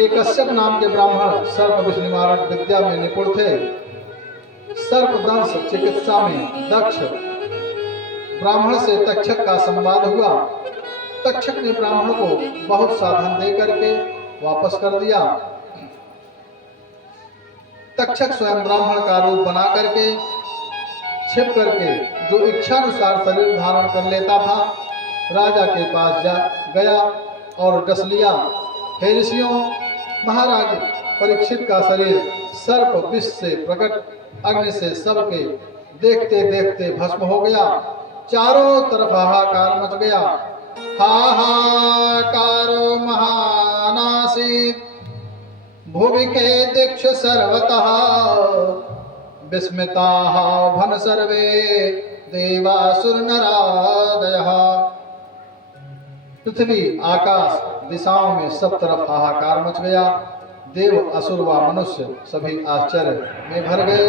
एक कश्यप नाम के ब्राह्मण सर्प विष निवारण विद्या में निपुण थे। सर्प दंश चिकित्सा में दक्ष ब्राह्मण से तक्षक का संवाद हुआ। तक्षक ने ब्राह्मण को बहुत साधन दे करके वापस कर दिया। तक्षक स्वयं ब्राह्मण का रूप बना करके छिप करके जो इच्छानुसार शरीर धारण कर लेता था, राजा के पास जा गया और डस लिया। हे ऋषियों, महाराज परीक्षित का शरीर सर्प विष से प्रकट अग्नि से सबके देखते देखते भस्म हो गया। चारों तरफ हाहाकार मच गया। हाहाकारो महानासीत भुवि के दीक्ष सर्वतः विस्मिताः भन सर्वे देवासुर नरादयः। पृथ्वी आकाश दिशाओं में सब तरफ हाहाकार मच गया। देव असुर व मनुष्य सभी आश्चर्य में भर गए।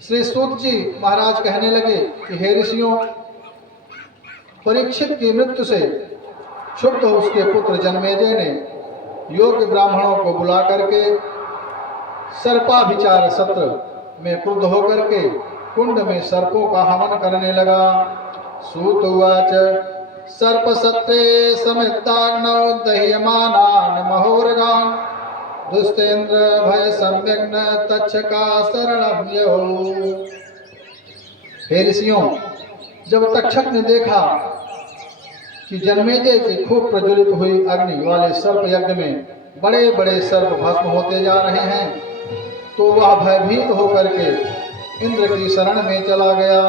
श्री सूत जी महाराज कहने लगे कि हे ऋषियों, परीक्षित की मृत्यु से क्षुब्ध उसके पुत्र जन्मेजय ने योग्य ब्राह्मणों को बुला करके सर्पाभिचार सत्र में क्रुद्ध होकर के कुंड में सर्पों का हवन करने लगा। सूत उवाच सर्पसत्रे समिताग्नौ दह्यमानान् महोरगान् दुष्टेन्द्र भय सम्यग्न तक्षका शरणं यौ। हे ऋषियों, जब तक्षक ने देखा कि जन्मेजय की खूब प्रज्वलित हुई अग्नि वाले सर्प यज्ञ में बड़े बड़े सर्प भस्म होते जा रहे हैं, तो वह भयभीत होकर के इंद्र की शरण में चला गया।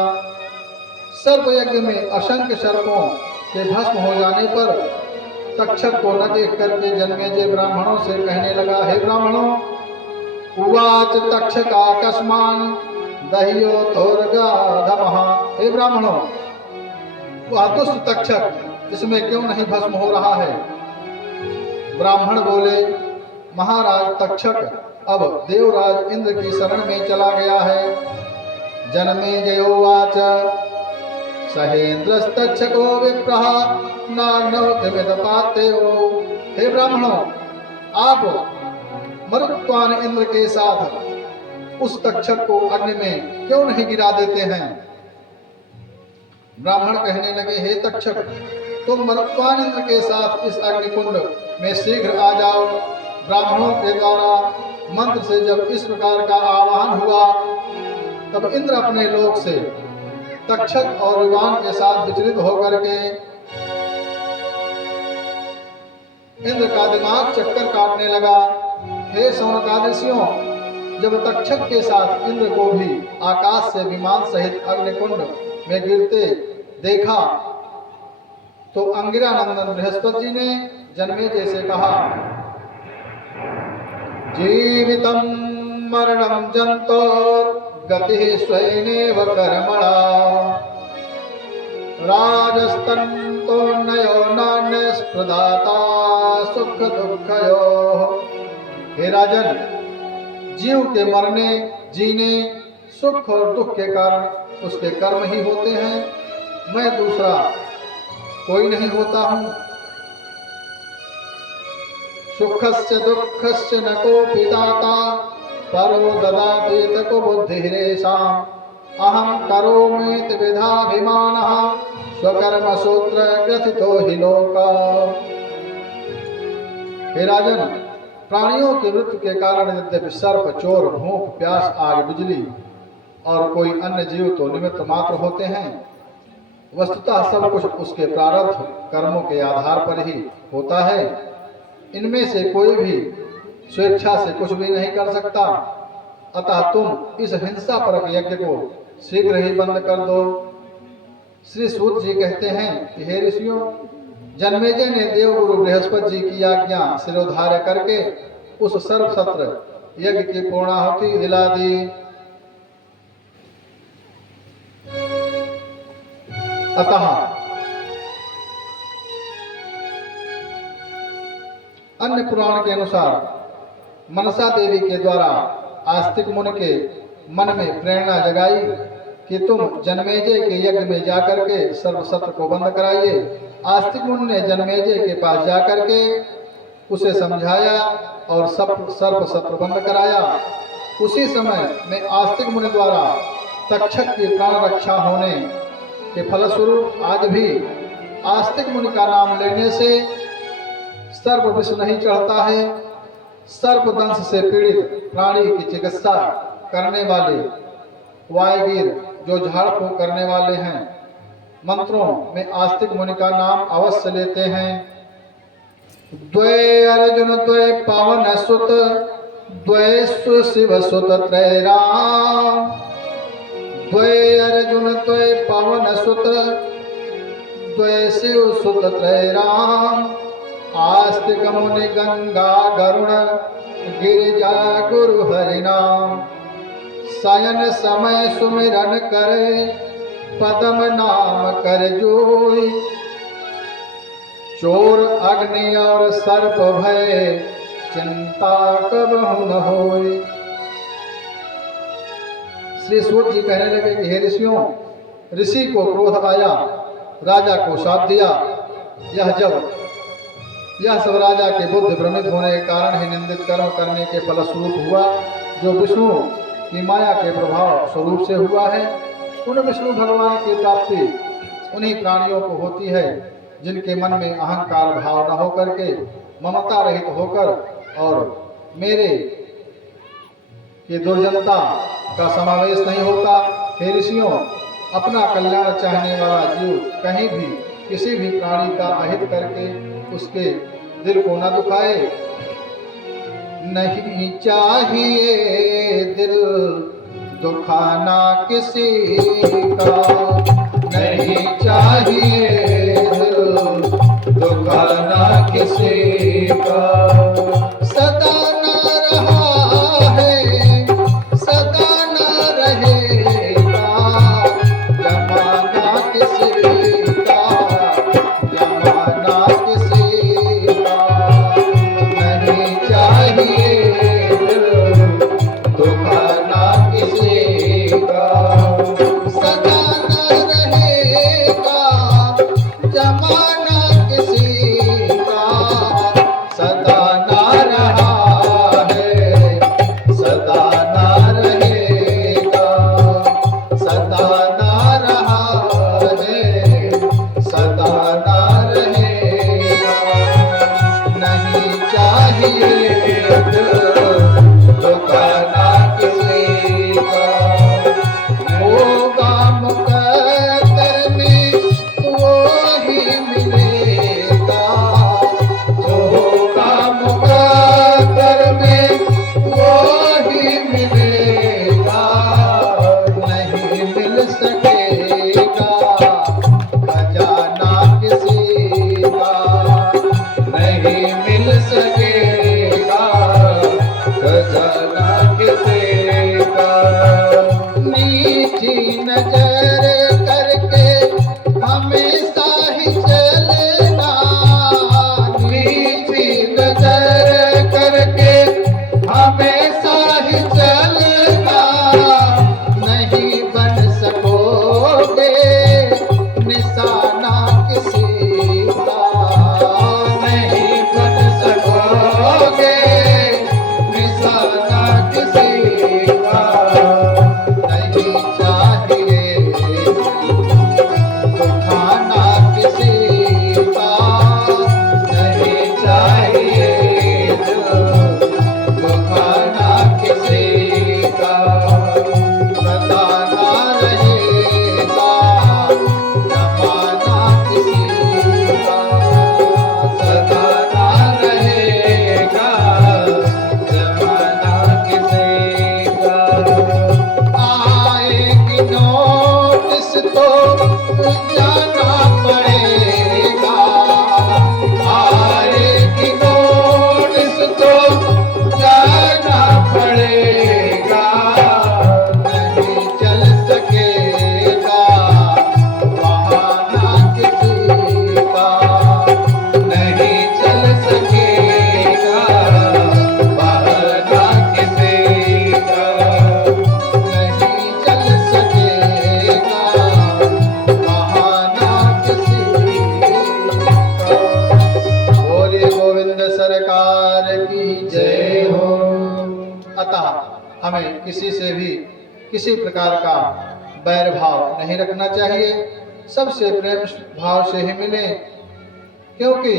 सर्प यज्ञ में असंख्य सर्पों के भस्म हो जाने पर तक्षक को न देख करके जन्मेजय ब्राह्मणों से कहने लगा, हे ब्राह्मणों, उवाच तक्षकाकस्मान् दह्योतोर्गाधमः। हे ब्राह्मणों, वह दुष्ट तक्षक इसमें क्यों नहीं भस्म हो रहा है? ब्राह्मण बोले, महाराज तक्षक अब देवराज इंद्र की शरण में चला गया है। जन्मेजयोवाच सहेन्द्रस्तक्षको विप्रः नाग्नौतिमिदपात्यो। हे ब्राह्मणों, आप मरुत्वान इंद्र के साथ उस तक्षक को अग्नि में क्यों नहीं गिरा देते हैं? ब्राह्मण कहने लगे, हे तक्षक, तुम मरुत्वान इंद्र के साथ इस अग्निकुंड में शीघ्र आ जाओ। ब्राह्मणों के द्वारा मंत्र से जब इस प्रकार का आह्वान हुआ, तब इंद्र अपने लोक से तक्षक और विवान के साथ विचलित होकर के इंद्र का दिमाग चक्कर काटने लगा। हे शौनकादिशियों, जब तक्षक के साथ इंद्र को भी आकाश से विमान सहित अग्निकुंड में गिरते देखा, तो अंगिरानंदन बृहस्पति जी ने जन्मेजय से कहा, जीवितं मरणं जन्तोर् गतिः स्वयमेव कर्मणा राजस्तन्तोन्नयो नान्यस्प्रदाता सुख दुःखयोः। हे राजन, जीव के मरने जीने सुख और दुख के कारण उसके कर्म ही होते हैं, मैं दूसरा कोई नहीं होता हूँ। सुखस्य दुःखस्य न कोऽपि दाता परो ददाति तको बुद्धिरेषाम् अहं करोमीति विधाभिमानः स्वकर्म सूत्र ग्रथितो हि लोका। हे राजन, प्राणियों की मृत्यु के कारण यद्यपि सर्प, चोर, भूख, प्यास, आग, बिजली और कोई अन्य जीव तो निमित्त मात्र होते हैं, वस्तुतः सब कुछ उसके प्रारब्ध कर्मों के आधार पर ही होता है। इनमें से कोई भी स्वेच्छा से कुछ भी नहीं कर सकता। अतः तुम इस हिंसा परक यज्ञ को शीघ्र ही बंद कर दो। श्री सूत जी कहते हैं कि हे ऋषियों, जन्मेजय ने देवगुरु बृहस्पति जी की आज्ञा शिरोधार्य करके उस सर्वसत्र यज्ञ की पूर्णाहुति दिला दी। अतः अन्य पुराण के अनुसार मनसा देवी के द्वारा आस्तिक मुनि के मन में प्रेरणा जगाई कि तुम जन्मेजय के यज्ञ में जाकर के सर्वसत्र को बंद कराइए। आस्तिक मुनि ने जन्मेजय के पास जाकर के उसे समझाया और सर्प सत्र बंद कराया। उसी समय में आस्तिक मुनि द्वारा तक्षक की प्राण रक्षा होने के फलस्वरूप आज भी आस्तिक मुनि का नाम लेने से सर्प विष नहीं चढ़ता है। सर्प दंश से पीड़ित प्राणी की चिकित्सा करने वाले वायवीर जो झाड़ फूक करने वाले हैं, मंत्रों में आस्तिक मुनि का नाम अवश्य लेते हैं। द्वै अर्जुन द्वै पवन सुत द्वै शिव सुत त्रय राम। द्वै अर्जुन द्वै पवन सुत द्वै शिव सुत त्रय राम। आस्तिक मुनि गंगा गरुण गिरिजा गुरु हरि नाम। शयन समय सुमिरन करे पदम नाम कर जोई। चोर अग्नि और सर्प भय चिंता कबहु न होई। श्री सूत जी कहने लगे कि हे ऋषियों, ऋषि को क्रोध आया, राजा को शाप दिया। यह सब राजा के बुद्धि भ्रमित होने के कारण ही निंदित कर्म करने के फलस्वरूप हुआ, जो विष्णु की माया के प्रभाव स्वरूप से हुआ है। उन विष्णु भगवान की प्राप्ति उन्हीं प्राणियों को होती है जिनके मन में अहंकार भाव न होकर के ममता रहित होकर और मेरे की दुर्जनता का समावेश नहीं होता। हे ऋषियों, अपना कल्याण चाहने वाला जीव कहीं भी किसी भी प्राणी का अहित करके उसके दिल को न दुखाए। नहीं चाहिए दिल दुखाना किसी का, नहीं चाहिए दिल दुखाना किसी का। सदा न रहा है सदा न रहेगा, जमाना किसी का जमाना किसी का। नहीं चाहिए दिल दुखाना किसी का। सदा न रहेगा जमाना किसी का। सदा न रहा है सदा न रहेगा, सदा न रहा है सदा न रहेगा। नहीं चाहिए दुखाना किसी का। होगा मुकद्दर में वो ही मिलेगा, होगा मुकद्दर में वो ही मिलेगा। नहीं मिल सकेगा खजाना किसी का, नहीं मिल सकेगा खजाना किसी का। मीठी नजर करके हमेशा ही चलना, मीठी नजर करके हमेशा ही चलना। नहीं बन सकोगे निशाना किसी का, नहीं बन सकोगे निशाना किसी का। नहीं चाहिए दुखाना किसी का, नहीं चाहिए दुखाना किसी का। सदा न रहेगा जमाना किसी का, सदा न रहेगा जमाना किसी का। आएगी नोटिस तो जाना पड़ेगा, आएगी नोटिस तो जाना पड़ेगा। नहीं चल सकेगा बहाना किसी का, नहीं चल सकेगा बहाना किसी का। नहीं चल सकेगा बहाना किसी का। बोले गोविंद सरकार की जय हो। अतः हमें किसी से भी किसी प्रकार का बैर भाव नहीं रखना चाहिए, सबसे प्रेम भाव से ही मिले। क्योंकि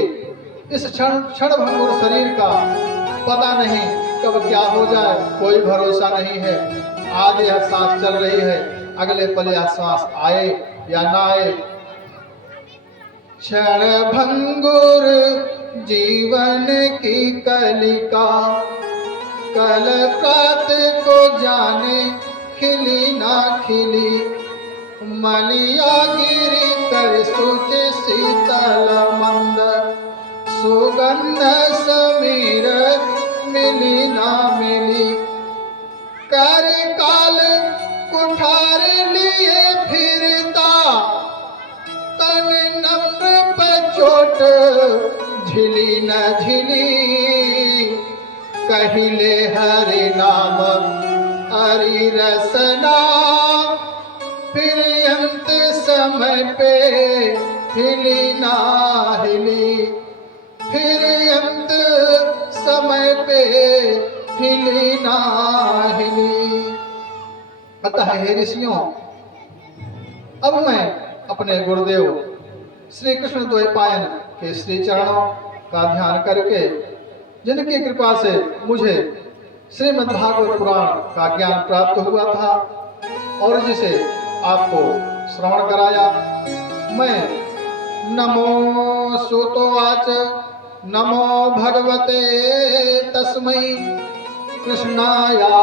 इस क्षण भंगुर शरीर का पता नहीं कब क्या हो जाए, कोई भरोसा नहीं है। आज यह सांस चल रही है, अगले पल यह सांस आए या ना आए। क्षण भंगुर जीवन की कलिका, कल प्रात को जाने खिली ना खिली। मलिया गिरी कर सुच शीतल मंद, सुगंध समीर मिली ना मिली। कर काल कुठार लिए फिरता, तन नम्र पर चोट झिली न झिली। कहिले हरि नाम हरि रसना, फिर अंत समय पे हिली ना हिली। फिर अंत समय पे हिली ना हिली। अतः हे ऋषियों, अब मैं अपने गुरुदेव श्री कृष्ण द्वैपायन के श्री चरणों का ध्यान करके, जिनकी कृपा से मुझे श्रीमद् भागवत पुराण का ज्ञान प्राप्त हुआ था और जिसे आपको श्रवण कराया, मैं नमो सुतोवाच नमो भगवते तस्मै कृष्णाया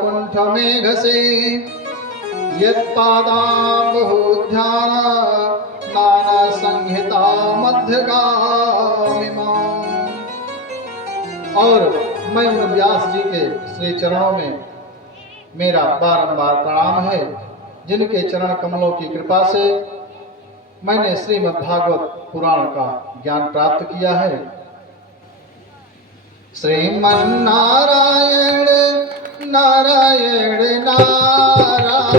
कुंठमेघसे यत्पादाम्बुध्यान नाना संहिता मध्यगामिमा। और मैं उन व्यास जी के श्री चरणों में मेरा बारंबार प्रणाम है, जिनके चरण कमलों की कृपा से मैंने श्रीमद् भागवत पुराण का ज्ञान प्राप्त किया है। श्रीमन्नारायण नारायण नारायण,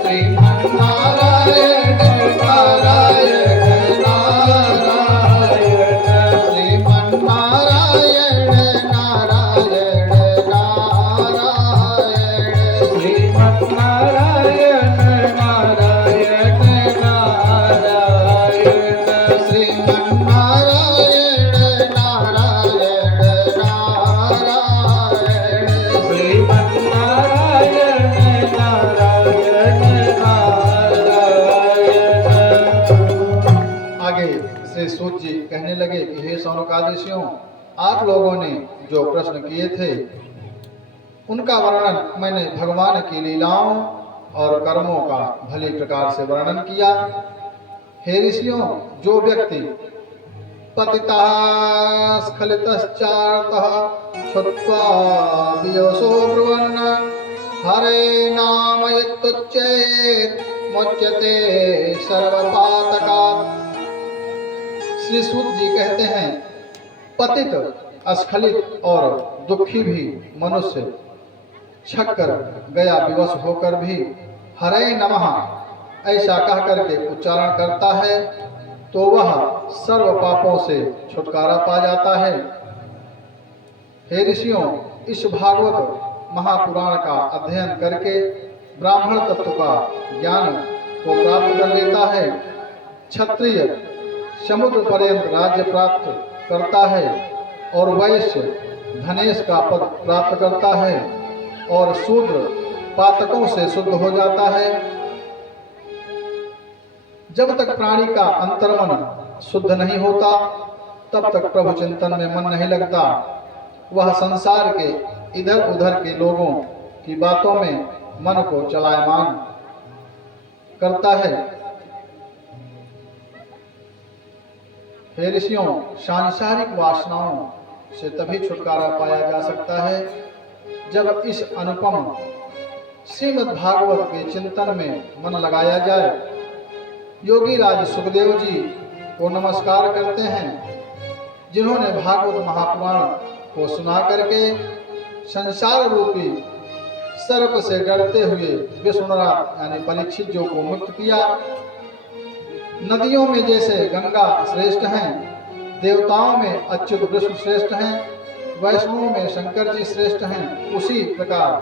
श्रीमन्नारायण नारायण नारायण, श्रीमन्नारायण नारायण नारायण, श्रीमन्नारायण नारायण नारायण, श्रीमन्नारायण नारायण नारायण, श्रीमन्नारायण नारायण नारायण। आगे श्री सूत जी कहने लगे कि हे सौनकादिशियों, आप लोगों ने जो प्रश्न किए थे उनका वर्णन मैंने भगवान की लीलाओं और कर्मों का भली प्रकार से वर्णन किया। हे ऋषियों, जो व्यक्ति पतितः स्खलितश्चार्तः छुत्वा वियोषो ब्रुवन् हरे नाम यत्तुच्चैत् मुच्यते सर्वपातकात्। श्री सूत जी कहते हैं, पतित, अस्खलित और दुखी भी मनुष्य छक्कर गया विवश होकर भी हरे नमः ऐसा कह करके उच्चारण करता है तो वह सर्व पापों से छुटकारा पा जाता है। हे ऋषियों, इस भागवत महापुराण का अध्ययन करके ब्राह्मण तत्व का ज्ञान को प्राप्त कर लेता है, क्षत्रिय समुद्र पर्यंत राज्य प्राप्त करता है और वैश्य धनेश का पद प्राप्त करता है और शूद्र पातकों से शुद्ध हो जाता है। जब तक प्राणी का अंतर्मन शुद्ध नहीं होता तब तक प्रभु चिंतन में मन नहीं लगता। वह संसार के इधर उधर के लोगों की बातों में मन को चलायमान करता है। हे ऋषियों, सांसारिक वासनाओं से तभी छुटकारा पाया जा सकता है जब इस अनुपम श्रीमद् भागवत के चिंतन में मन लगाया जाए। योगी राज सुखदेव जी को नमस्कार करते हैं, जिन्होंने भागवत महापुराण को सुना करके संसार रूपी सर्प से डरते हुए विष्णुराज यानी परीक्षित जी को मुक्त किया। नदियों में जैसे गंगा श्रेष्ठ हैं, देवताओं में अच्युत विष्णु श्रेष्ठ हैं, वैष्णवों में शंकर जी श्रेष्ठ हैं, उसी प्रकार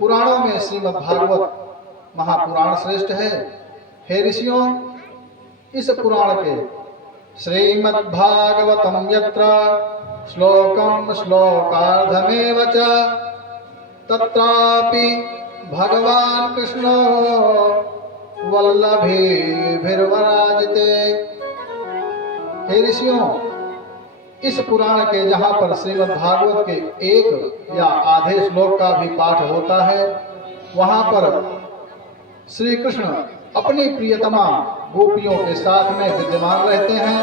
पुराणों में श्रीमद् भागवत महापुराण श्रेष्ठ है। हे ऋषियों, इस पुराण के श्रीमद् भागवतम यत्र श्लोकम श्लोकार्धमेव च तत्रापि भगवान कृष्ण वल्लभीभिर्विराजिते। हे ऋषियों, इस पुराण के जहाँ पर श्रीमद् भागवत के एक या आधे श्लोक का भी पाठ होता है, वहाँ पर श्री कृष्ण अपनी प्रियतमा गोपियों के साथ में विद्यमान रहते हैं।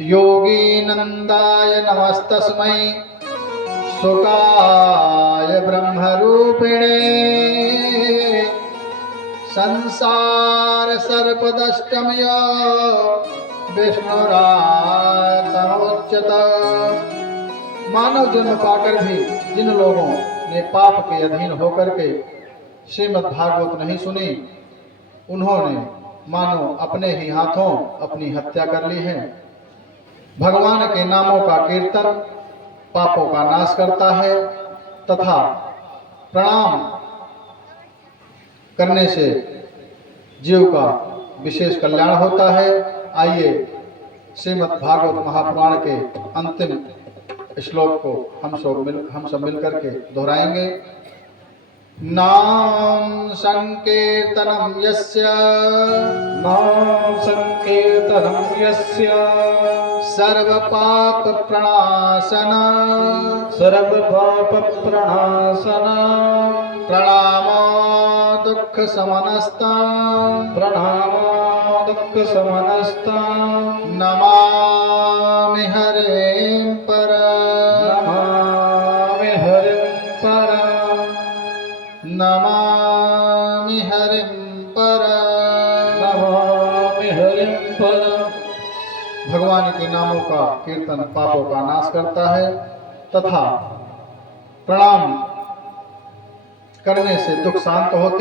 योगी नंदाय नमस्तस्मै सुकाय ब्रह्मरूपिणे संसार सर्पदष्टमय विष्णुराय तमोच्यत। मानव जन्म पाकर भी जिन लोगों ने पाप के अधीन होकर के श्रीमद् भागवत नहीं सुनी, उन्होंने मानो अपने ही हाथों अपनी हत्या कर ली है। भगवान के नामों का कीर्तन पापों का नाश करता है तथा प्रणाम करने से जीव का विशेष कल्याण होता है। आइए श्रीमद् भागवत महापुराण के अंतिम श्लोक को हम सब मिलकर के दोहराएंगे। नाम संकीर्तनम यस्य, नाम संकीर्तनम यस्य सर्व पाप प्रणाशन, सर्व पाप प्रणाशन, प्रणामो दुख समनस्ता, प्रणामो दुख समनस्ता, नमामि हरिं परं, नमामि हरिं परं, नमामि हरिं परं, नमामि हरिं परं। भगवान के नामों का कीर्तन पापों का नाश करता है तथा प्रणाम करने से दुख शांत होते